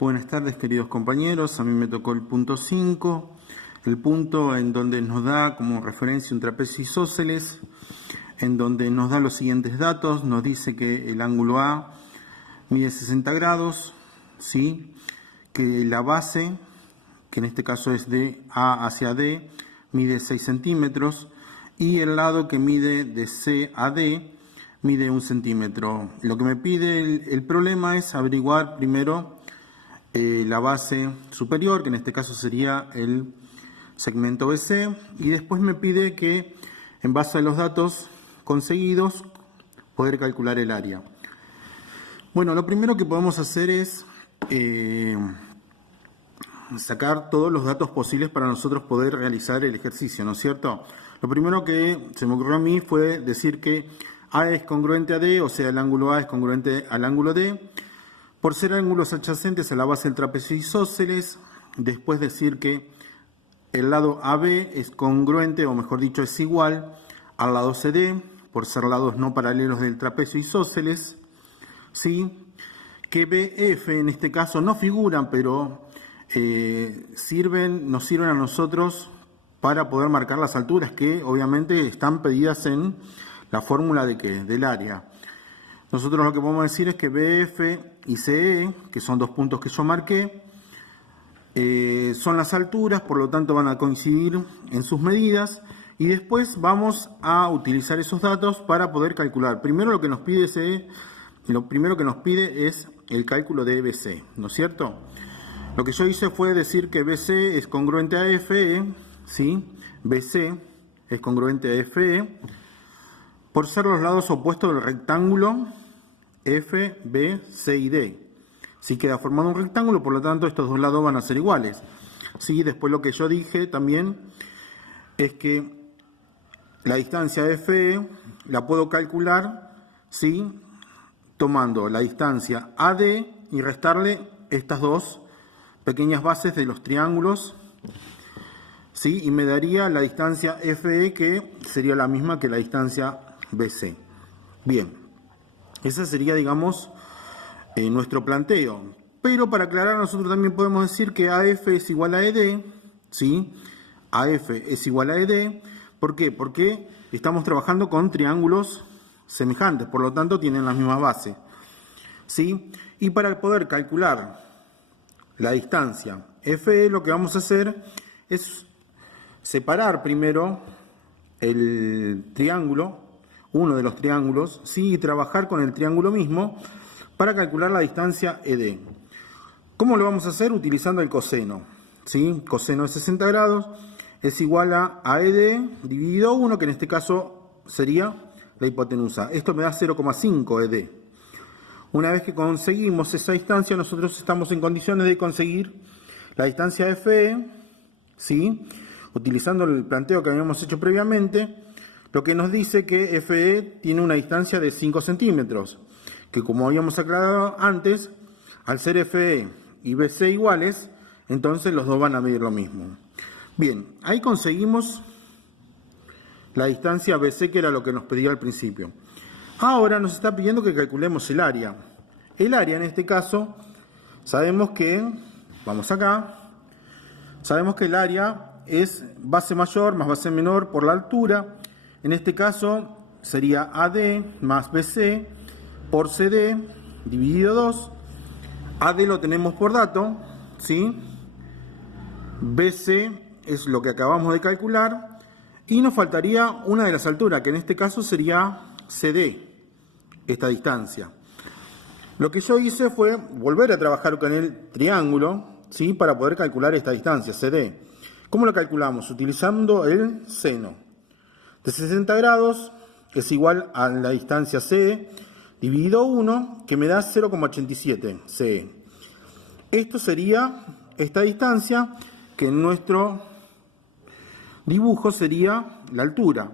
Buenas tardes, queridos compañeros. A mí me tocó el punto 5, el punto en donde nos da como referencia un trapecio isósceles, en donde nos da los siguientes datos. Nos dice que el ángulo A mide 60 grados, ¿sí? Que la base, que en este caso es de A hacia D, mide 6 centímetros, y el lado que mide de C a D mide 1 centímetro. Lo que me pide el problema es averiguar primero la base superior, que en este caso sería el segmento BC, y después me pide que en base a los datos conseguidos poder calcular el área. Bueno, lo primero que podemos hacer es sacar todos los datos posibles para nosotros poder realizar el ejercicio, ¿no es cierto? Lo primero que se me ocurrió a mí fue decir que A es congruente a D, o sea, el ángulo A es congruente al ángulo D, por ser ángulos adyacentes a la base del trapecio isósceles. Después decir que el lado AB es congruente, o mejor dicho, es igual al lado CD, por ser lados no paralelos del trapecio isósceles, ¿sí? Que BF en este caso no figuran, pero nos sirven a nosotros para poder marcar las alturas que obviamente están pedidas en la fórmula del área. Nosotros lo que podemos decir es que BF y CE, que son dos puntos que yo marqué, son las alturas, por lo tanto van a coincidir en sus medidas, y después vamos a utilizar esos datos para poder calcular. Primero lo primero que nos pide es el cálculo de BC, ¿no es cierto? Lo que yo hice fue decir que BC es congruente a FE, ¿sí? BC es congruente a FE, por ser los lados opuestos del rectángulo F, B, C y D. Si queda formado un rectángulo, por lo tanto estos dos lados van a ser iguales. ¿Sí? Después lo que yo dije también es que la distancia FE la puedo calcular, ¿sí? Tomando la distancia AD y restarle estas dos pequeñas bases de los triángulos, ¿sí? Y me daría la distancia FE, que sería la misma que la distancia BC. Bien, ese sería, digamos, nuestro planteo. Pero para aclarar, nosotros también podemos decir que AF es igual a ED, ¿sí? AF es igual a ED. ¿Por qué? Porque estamos trabajando con triángulos semejantes, por lo tanto tienen la misma base, ¿sí? Y para poder calcular la distancia FE, lo que vamos a hacer es separar primero el triángulo, uno de los triángulos, ¿sí? Y trabajar con el triángulo mismo para calcular la distancia ED. ¿Cómo lo vamos a hacer? Utilizando el coseno, ¿sí? Coseno de 60 grados es igual a AED dividido 1, que en este caso sería la hipotenusa. Esto me da 0,5 ED. Una vez que conseguimos esa distancia, nosotros estamos en condiciones de conseguir la distancia FE, ¿sí? Utilizando el planteo que habíamos hecho previamente, lo que nos dice que FE tiene una distancia de 5 centímetros, que como habíamos aclarado antes, al ser FE y BC iguales, entonces los dos van a medir lo mismo. Bien, ahí conseguimos la distancia BC, que era lo que nos pedía al principio. Ahora nos está pidiendo que calculemos el área. El área en este caso, sabemos que, vamos acá, sabemos que el área es base mayor más base menor por la altura. En este caso sería AD más BC por CD dividido 2. AD lo tenemos por dato, ¿sí? BC es lo que acabamos de calcular. Y nos faltaría una de las alturas, que en este caso sería CD, esta distancia. Lo que yo hice fue volver a trabajar con el triángulo, ¿sí? Para poder calcular esta distancia, CD. ¿Cómo lo calculamos? Utilizando el seno de 60 grados, que es igual a la distancia CE, dividido 1, que me da 0,87 CE. Esto sería esta distancia, que en nuestro dibujo sería la altura.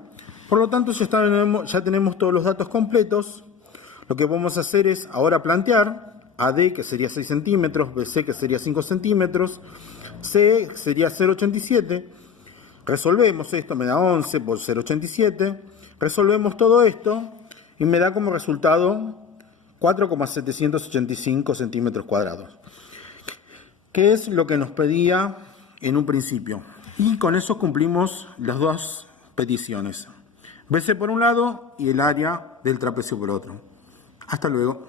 Por lo tanto, ya tenemos todos los datos completos. Lo que vamos a hacer es ahora plantear AD, que sería 6 centímetros, BC, que sería 5 centímetros, CE, que sería 0,87. Resolvemos esto, me da 11 por 0,87. Resolvemos todo esto y me da como resultado 4,785 centímetros cuadrados. que es lo que nos pedía en un principio. Y con eso cumplimos las dos peticiones. BC por un lado y el área del trapecio por otro. Hasta luego.